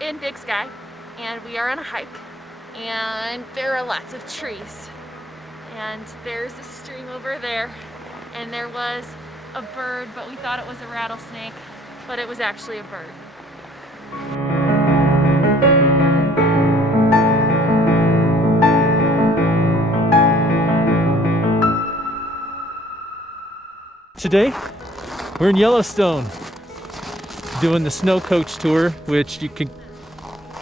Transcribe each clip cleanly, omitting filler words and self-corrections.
in Big Sky, and we are on a hike, and there are lots of trees, and there's a stream over there, and there was a bird, but we thought it was a rattlesnake, but it was actually a bird. Today, we're in Yellowstone doing the snow coach tour, which you can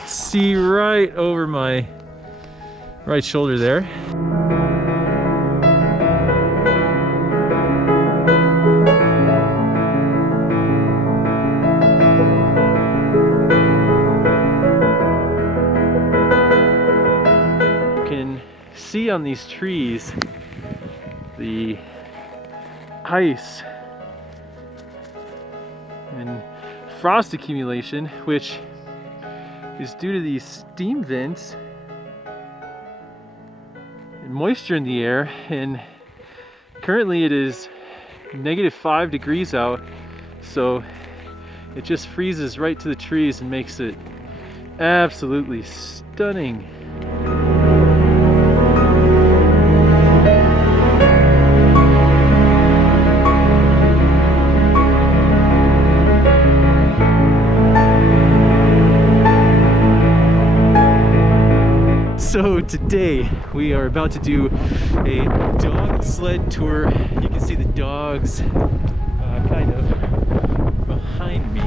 see right over my right shoulder there. You can see on these trees the ice and frost accumulation, which is due to these steam vents and moisture in the air. And currently it is -5 degrees out, so it just freezes right to the trees and makes it absolutely stunning. So today we are about to do a dog sled tour. You can see the dogs kind of behind me.